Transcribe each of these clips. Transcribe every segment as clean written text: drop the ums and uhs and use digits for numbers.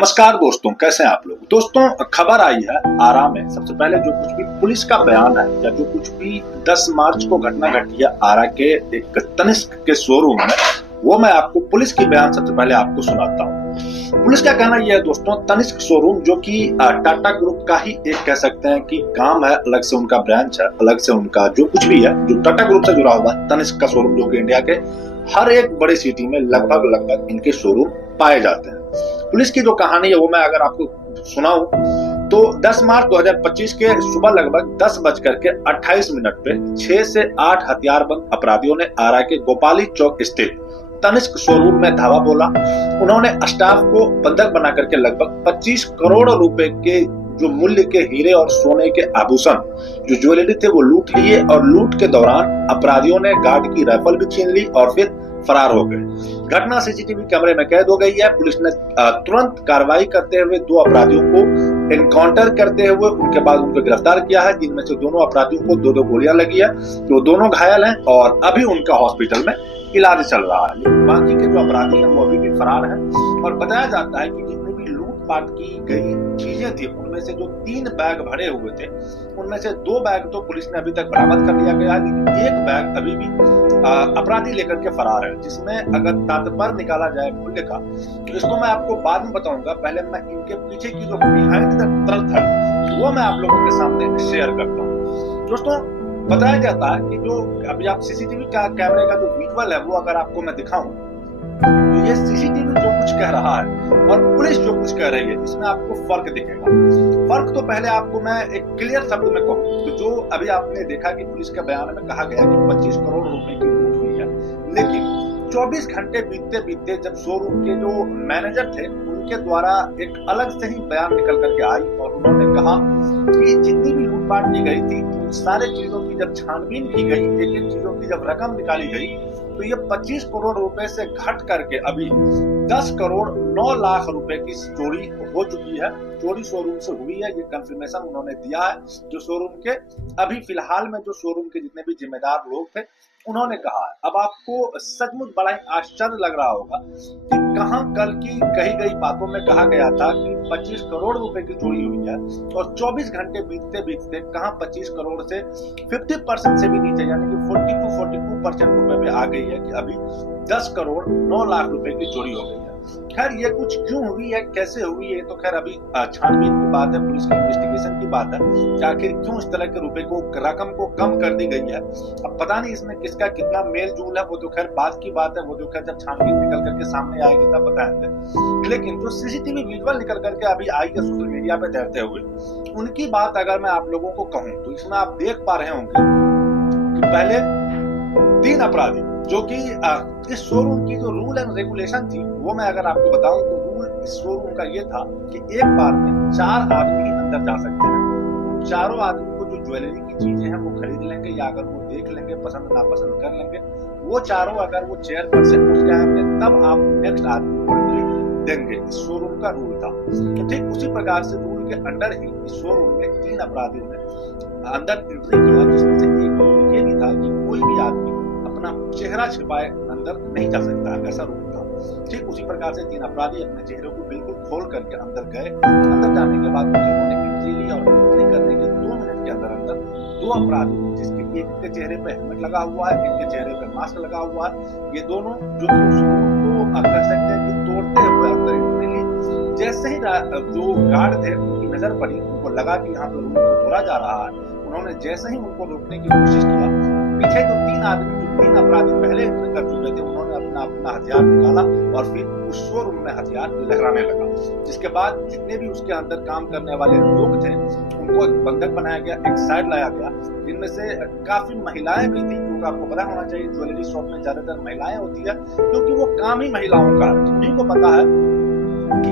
नमस्कार दोस्तों, कैसे हैं आप लोग। दोस्तों, खबर आई है आरा में। सबसे पहले जो कुछ भी पुलिस का बयान है या जो कुछ भी 10 मार्च को घटना घटी है आरा के एक तनिष्क के शोरूम में, वो मैं आपको पुलिस की बयान सबसे पहले आपको सुनाता हूँ। पुलिस का कहना यह है दोस्तों, तनिष्क शोरूम जो कि टाटा ग्रुप का ही एक कह सकते हैं कि काम है, अलग से उनका ब्रांच है, अलग से उनका जो कुछ भी है जो टाटा ग्रुप से जुड़ा हुआ है। तनिष्क का शोरूम जो कि इंडिया के हर एक बड़ी सिटी में लगभग इनके शोरूम पाए जाते हैं। पुलिस की जो कहानी है वो मैं अगर आपको सुनाऊं तो 10 मार्च 2025 के सुबह लगभग 10:28 पे 6 से 8 हथियारबंद अपराधियों ने आरा के गोपाली चौक स्थित तनिष्क शोरूम में धावा बोला। उन्होंने स्टाफ को बंधक बना करके लगभग 25 करोड़ रुपए के जो मूल्य के हीरे और सोने के आभूषण जो ज्वेलरी थे वो लूट लिए और लूट के दौरान अपराधियों ने गार्ड की राइफल भी छीन ली और फिर फरार हो गए। घटना सीसीटीवी कैमरे में कैद हो गई है। पुलिस ने तुरंत कार्रवाई करते हुए दो अपराधियों को एनकाउंटर करते हुए उनके बाद उनको गिरफ्तार किया है, जिनमें से दोनों अपराधियों को दो गोलियां लगी है। तो दोनों घायल हैं और अभी उनका हॉस्पिटल में इलाज चल रहा है। लेकिन बाकी के जो अपराधी हैं वो अभी भी फरार हैं और बताया जाता है कि जितनी भी लूटपाट की गई चीजें थी उनमें से जो 3 बैग भरे हुए थे उनमें से 2 बैग तो पुलिस ने अभी तक बरामद कर लिया गया है, लेकिन एक बैग अभी भी अपराधी लेकर के फरार है, जिसमें अगर तात्पर्य निकाला जाए मूल्य का तो इसको मैं आपको बाद में बताऊंगा। पहले मैं इनके पीछे की जो बिहाइंड द ट्रथ है वो मैं आप लोगों के सामने शेयर करता हूँ। दोस्तों, बताया जाता है कि जो अभी आप सीसीटीवी का कैमरे का जो विजुअल है वो अगर आपको मैं दिखाऊं तो ये सीसीटीवी जो कुछ कह रहा है और पुलिस जो कुछ कह रही है इसमें आपको फर्क दिखेगा। फर्क तो पहले आपको मैं एक क्लियर शब्द में कहूं तो जो अभी आपने देखा कि पुलिस के बयान में कहा गया कि 25 करोड़ रुपए की लूट हुई है, लेकिन 24 घंटे बीतते बीतते जब शोरूम के जो मैनेजर थे उनके द्वारा एक अलग से ही बयान निकल करके आई और उन्होंने कहा कि जितनी भी लूटपाट की गई थी उन सारे चीजों की जब छानबीन की गई, एक एक चीजों की जब रकम निकाली गई तो ये 25 करोड़ रुपए से घट करके अभी 10 करोड़ 9 लाख रुपए की चोरी हो चुकी है। चोरी शोरूम से हुई है, ये कंफर्मेशन उन्होंने दिया है। जो शोरूम के अभी फिलहाल में जो शोरूम के जितने भी जिम्मेदार लोग थे उन्होंने कहा है। अब आपको सचमुच बड़ा ही आश्चर्य लग रहा होगा कि कहां कल की कही गई बातों में कहा गया था कि 25 करोड़ रुपए की चोरी हुई है और 24 घंटे बीतते बीतते कहां 25 करोड़ से 50% से भी नीचे यानी कि 40 to 42% रुपए में आ गई है कि अभी 10 करोड़ 9 लाख रुपए की चोरी हो गई है। खैर ये कुछ क्यों हुई है, कैसे हुई है, तो खैर अभी छानबीन की बात है, पुलिस की इन्वेस्टिगेशन की बात है कि आखिर क्यों इस तरह के रुपए को रकम को कम कर दी गई है। अब पता नहीं इसमें किसका कितना मेल जोल है, वो तो खैर बात की बात है, वो तो खैर जब छानबीन निकल करके सामने आएगी तब बताएंगे। लेकिन जो सीसीटीवी विजुअल निकल करके अभी आई है सोशल मीडिया पे तैरते हुए, उनकी बात अगर मैं आप लोगों को कहूँ तो इसमें आप देख पा रहे होंगे कि पहले 3 अपराधी जो कि इस शोरूम की जो रूल एंड रेगुलेशन थी वो मैं अगर आपको बताऊं तो रूल इस शोरूम का ये था कि एक बार में 4 आदमी ही अंदर जा सकते हैं। चारों आदमी को जो ज्वेलरी की चीजें हैं वो खरीद लेंगे या अगर वो देख लेंगे, पसंद नापसंद कर लेंगे, वो चारों अगर वो चेयर पर से उठ जाएंगे तब आप नेक्स्ट आदमी को एंट्री देंगे। इस शोरूम का रूल था। तो ठीक उसी प्रकार से रूल के अंडर ही इस शोरूम में 3 अपराधियों ने अंदर एंट्री किया, जिसमें से एक रूल ये भी था कि कोई भी आदमी अपना चेहरा छिपाए अंदर नहीं जा सकता, ऐसा रूल था। ठीक उसी प्रकार से 3 अपराधी अपने चेहरे को बिल्कुल खोल करके अंदर गए। अंदर जाने के बाद उन्होंने एंट्री ली और एंट्री करने के 2 मिनट के अंदर अंदर 2 अपराधी, जिसके एक के चेहरे पे हेलमेट लगा हुआ है, एक के चेहरे पे मास्क लगा हुआ है, ये दोनों जो कि उस रूल को कर सकते हैं कि तोड़ते हुए अंदर एंट्री ली। जैसे ही जो गार्ड थे उनकी नजर पड़ी, उनको लगा कि यहाँ पे रूल को तोड़ा जा रहा है, उन्होंने जैसे ही उनको रोकने की कोशिश किया, पीछे जो 3 आदमी जो 3 अपराधी पहले एंट्री कर चुके थे उन्होंने अपना हथियार निकाला और फिर उस शोरूम में हथियार लहराने लगा। जिसके बाद जितने भी उसके अंदर काम करने वाले लोग थे उनको एक बंधक बनाया गया, एक साइड लाया गया, जिनमें से काफी महिलाएं भी थी, क्योंकि आपको पता होना चाहिए ज्वेलरी शॉप में ज्यादातर महिलाएं होती है क्योंकि वो काम ही महिलाओं का है। उन्हीं को पता है कि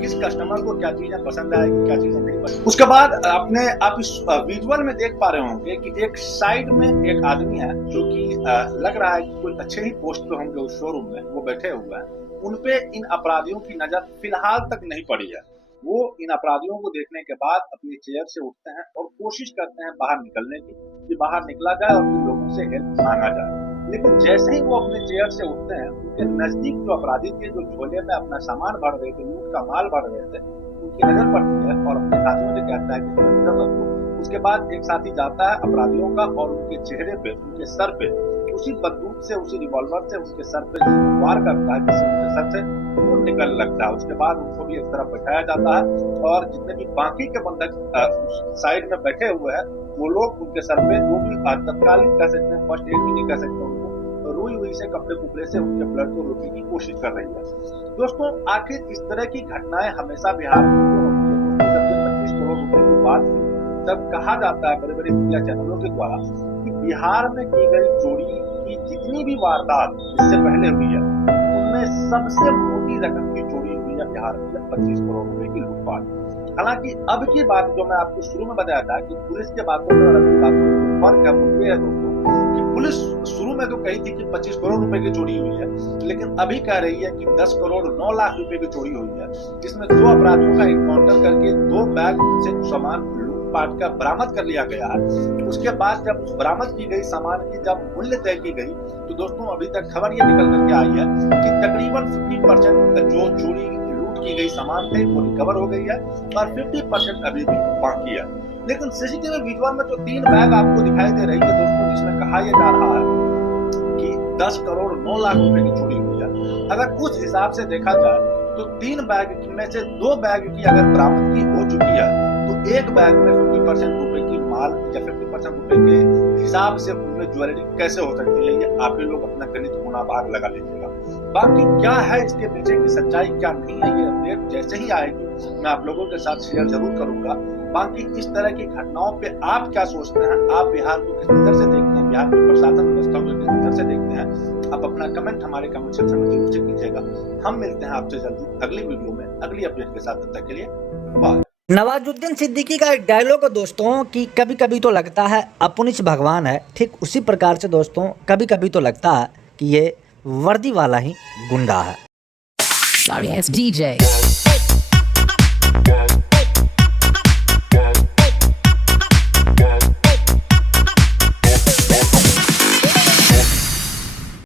किस कस्टमर को क्या चीजें पसंद आएगी, क्या चीजें नहीं पसंद। उसके बाद आप इस विजुअल में देख पा रहे होंगे कि एक साइड में एक आदमी है जो कि लग रहा है कि कोई अच्छे ही पोस्ट पे होंगे उस शोरूम में, वो बैठे हुए हैं। उनपे इन अपराधियों की नजर फिलहाल तक नहीं पड़ी है। वो इन अपराधियों को देखने के बाद अपनी चेयर से उठते हैं और कोशिश करते हैं बाहर निकलने की, कि बाहर निकला जाए और फिर लोगों से हेल्प मांगा जाए। लेकिन जैसे ही वो अपने चेयर से उठते हैं, उनके नजदीक जो अपराधी थे, जो झोले में अपना सामान भर रहे थे, लूट का माल भर रहे थे, उनकी नजर पड़ती है और अपने साथियों से कहता है कि इसमें नजर रखो। उसके बाद एक साथी जाता है अपराधियों का और उनके चेहरे पे, उनके सर पे उसी बंदूक से, उसी रिवॉल्वर से उसके सर पे वार करता है, जिससे उनके सर से खून निकलने लगता है। उसके बाद उनको भी एक तरफ बैठाया जाता है और जितने भी बाकी के बंधक साइड में बैठे हुए हैं, वो लोग उनके सर पे जो भी तत्कालीन कह सकते हैं, फर्स्ट एड भी नहीं कह सकते उनको, रुई हुई से कपड़े कुपड़े से उनके ब्लड को रोकने की कोशिश कर रही है। दोस्तों, आखिर इस तरह की घटनाएं हमेशा बिहार में क्यों होती है? दोस्तों, जब ये 25 करोड़ रुपए की बात थी, तब कहा जाता है बड़े बड़े मीडिया चैनलों के द्वारा कि बिहार में की गई चोरी की जितनी भी वारदात इससे पहले हुई है, उनमें सबसे मोटी रकम की चोरी हुई है बिहार में, 25 करोड़ रुपए की लूटपाट। हालांकि अब की बात जो मैं आपको शुरू में बताया था कि पुलिस के बातों में और अपनी बातों में फर्क है, वो ये है दोस्तों कि पुलिस शुरू में तो कही थी कि 25 करोड़ रुपए की चोरी हुई है, लेकिन अभी कह रही है कि 10 करोड़ 9 लाख रुपए की चोरी हुई है, जिसमें 2 अपराधियों का एनकाउंटर करके 2 बैग से सामान लूटपाट का बरामद कर लिया गया है। उसके बाद जब उस बरामद की गई सामान की जब मूल्य तय की गई, तो दोस्तों अभी तक खबर ये निकल करके आई है कि तकरीबन 50% जो चोरी की गई सामान थे वो रिकवर हो गई है और 50% अभी भी बाकी है। लेकिन सीसीटीवी विजुअल में जो 3 बैग आपको दिखाई दे रही है दोस्तों, जिसमें कहा यह जा रहा है कि 10 करोड़ 9 लाख रुपए की चोरी हुई है, अगर उस हिसाब से देखा जाए तो 3 बैग में से 2 बैग की अगर बरामदगी हो चुकी है, तो एक बैग में 50% रुपए की माल या 50% रुपए के हिसाब से उनमें ज्वेलरी कैसे हो सकती है? ये आप ही लोग अपना गणित गुना भाग लगा लीजिएगा। बाकी क्या है इसके पीछे की सच्चाई, क्या नहीं है, ये अपडेट जैसे ही आएगी मैं आप लोगों के साथ शेयर जरूर करूंगा। बाकी इस तरह की घटनाओं पे आप क्या सोचते हैं? आप बिहार को किस नजर से देखते हैं? बिहार की प्रशासन व्यवस्था को किस नजर से देखते हैं? आप अपना कमेंट हमारे कमेंट सेक्शन में जरूर से कीजिएगा। हम मिलते हैं आपसे जल्दी अगली वीडियो में अगली अपडेट के साथ। तब तक के लिए बाय। नवाजुद्दीन सिद्दीकी का एक डायलॉग है दोस्तों कि कभी कभी तो लगता है अपुनिच भगवान है, ठीक उसी प्रकार से दोस्तों कभी कभी तो लगता है कि ये वर्दी वाला ही गुंडा है। Sorry, it's DJ.